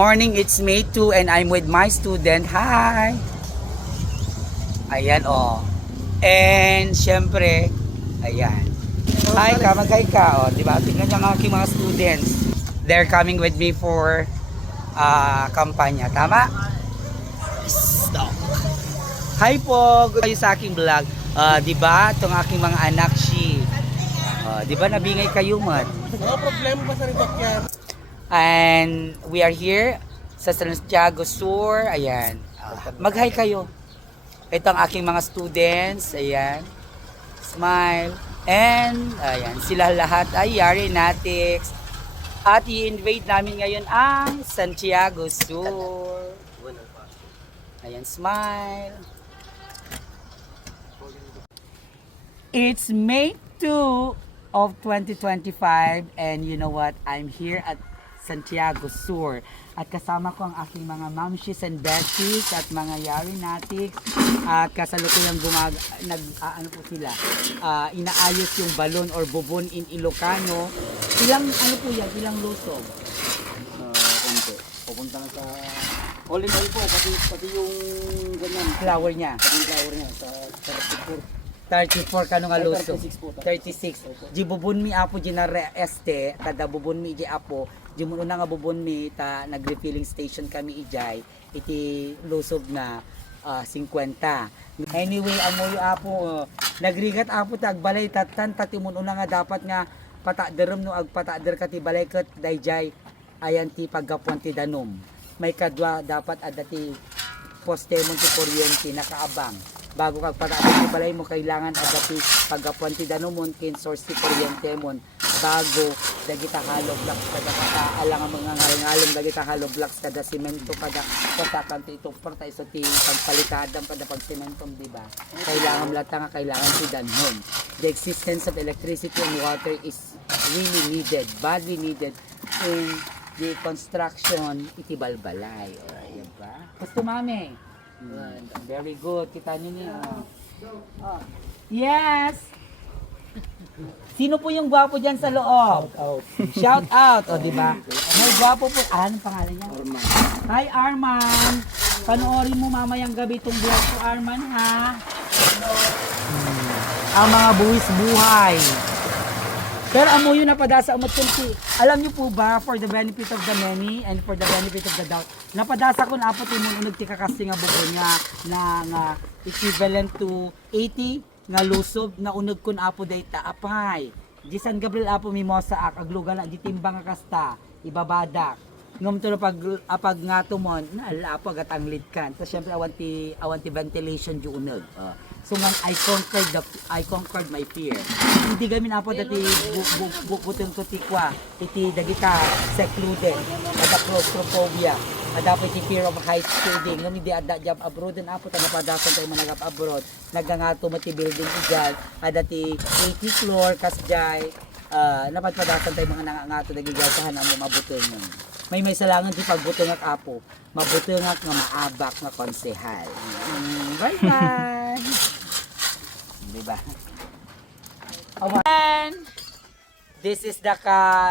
Morning, it's May 2 and I'm with my student. Hi! Ayan And syempre, ayan. Hi ka, mag-hi ka diba? Tingnan niyo ang aking mga students. They're coming with me for kampanya. Tama? Stop. Hi po, good kayo sa aking vlog. Diba? Itong aking mga anak, diba nabingay kayo man? Mga problema ba sa ribak yan? And we are here sa Santiago Sur. Ayan. Mag-hi kayo. Ito ang aking mga students. Ayan. Smile. And, ayan, sila lahat ay Yari Natics. At i-invade namin ngayon ang Santiago Sur. Ayan, smile. It's May 2 of 2025 and you know what? I'm here at Santiago Sur. At kasama ko ang aking mga mamshis and besties at mga Yari Natics. At kasalukuyang ano po sila, inaayos yung balon or bubon in Ilocano. Ilang, ano po yan? Ilang lusog? Konti. Pupunta na sa... All in all po, pati yung ganyan. Flower niya. Yung flower niya sa 34 kano nga lusog? 36 po. 36. Di bubon mi apo di na este, kada bubon mi di apo, di mo una nga bubon mi ta nag-refilling station kami ijay, iti lusog na 50. Anyway, amoy apo nagrigat apo ta agbalay tatan tatimon una nga dapat nga pataaderem no agpataader ka ti balay ket dayjay ayan ti paggapuan ti danom. May kadwa dapat adati poste mo ti kuryente nakaabang. Bago kag pataader ti balay mo kailangan adati paggapuan ti danomon kin source ti kuryente mon bago dagita hollow blocks kada alang ang mga ngalong dagita hollow blocks kada semento kada katakan ti itong porta iso ti pagpalitadang kada pagsemento di ba kailangan lata nga kailangan ti danhon. The existence of electricity and water is really needed, badly needed in the construction iti balbalay. Ayan ba? Gusto mami? Very good. Kita niyo niya. Yes! Sino po yung gwapo dyan sa loob? Shout out. O, diba? May gwapo po. Anong pangalan niya? Arman. Hi, Arman. Panoorin mo mamayang gabi itong vlog ko, Arman, ha? Ang mga buwis buhay. Pero amo yun napadasa umot kunti. Alam niyo po ba, for the benefit of the many and for the benefit of the doubt, napadasa ko na apo timon unog ti kakasting nga bugon nga na equivalent to 80 nga lusob na unog kun apo dayta apay. Di San Gabriel apo mimosa aglugal di timbang nga kasta ibabadak. Ngam to pag nga tumon na apo agatanglit kan. So syempre awanti ventilation di unog. So nga I conquered my fear. Hindi gamin apo dati butong ko tikwa iti dagita secluded ada claustrophobia ada pa iti fear of height building ngam hindi ada job abroad and apo ta napadasan tayo managap abroad nagangato mati building igal ada ti 80 floor kasjay napadpadasan tayo mga nangangato dagigasahan amo mabutong may salangan ti pagbutong ak apo mabutong ak nga maabak nga konsehal. Bye bye. Diba? And this is the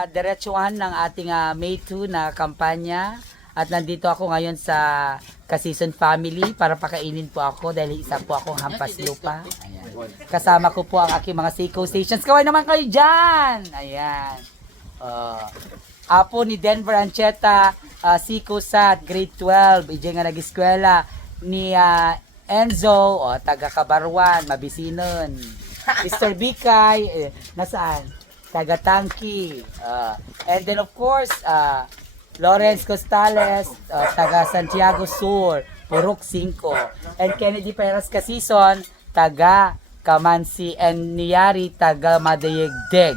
diretsuhan ng ating May 2 na kampanya at nandito ako ngayon sa Kasison Family para pakainin po ako dahil isa po akong hampas lupa. Ayan. Kasama ko po ang aking mga Seiko stations. Kaway naman kayo dyan! Ayan. Apo ni Denver Ancheta, Seiko Sat, grade 12. Ije nga nag-eskwela ni Enzo, taga Kabarwan, Mabisinon. Mr. Bikay, nasaan? Taga Tangki. And then of course, Lawrence Costales, taga Santiago Sur, Purok 5. And Kennedy Perez Kasison, taga Kamansi, and Niyari, taga Madayegdeg.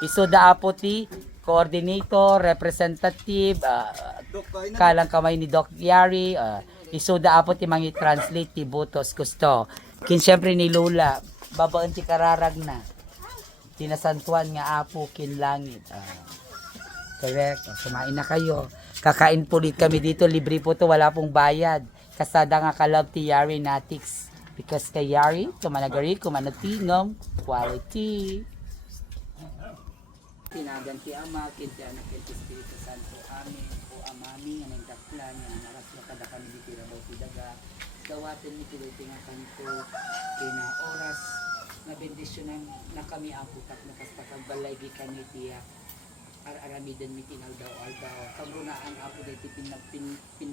Isoda Apoti, coordinator, representative, kalang kamay ni Doc Yari, isoda apo ti mangi translate ti butos gusto. Kin syempre ni Lola, babaan ti kararag na. Tinasantuan nga apo kin langit. Correct. Kumain na kayo. Kakain po ulit kami dito. Libre po to. Wala pong bayad. Kasada nga kalab ti Yari Natics. Because kay Yari, kumanagari, kumanatingom, quality. Tinagan ti Ama, kinti Anak, kinti Espiritu Santo. Amen. mami nga nang daklan nga maras nga kada kami dito rabaw ti daga dawaten mi tiluti nga kanto kina oras na bendisyonan na kami ang putak na kastakag balay gi kami tiya aramiden mi tinaldaw-aldaw kagrunaan ako dito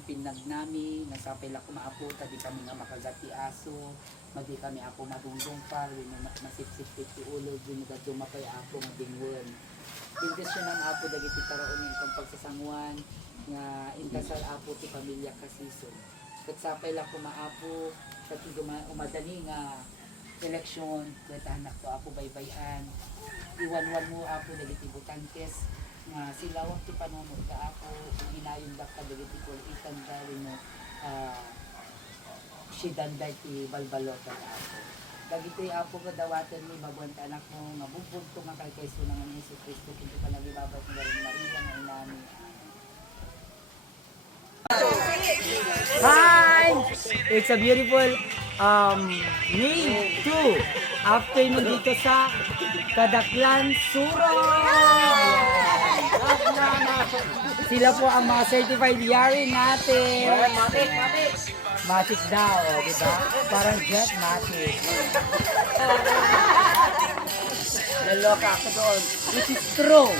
pinag nami nasapay la ko maapo tadi kami nga makagati aso madi kami ako madungdong par masipsip ti ulo din nga dumapay ako nga dingwon bendisyon ang apo dagiti karoon ng pagsasangwan nga indasal apo ti pamilya Kasison ket sapay la ko maapo ket umadani nga eleksyon ket anak ko apo baybayan iwan-wan mo apo dagiti butantes nga silawang ti panunod ka ako kung inayon da ka dagiti kulitan dali mo sidanday ti balbalota ka ako dagiti apo nga dawaten mi mabunta anak mo nga bubunto nga kay Kristo nga ni Hesus Kristo kinto ka nagibabat nga rin Maria nga inami. Hi! It's a beautiful May 2 afternoon dito sa Kadaklan, Suro. Sila po ang mga certified yari natin. Matic daw, di ba? Parang jet matic. Naloka ako doon. Which is true.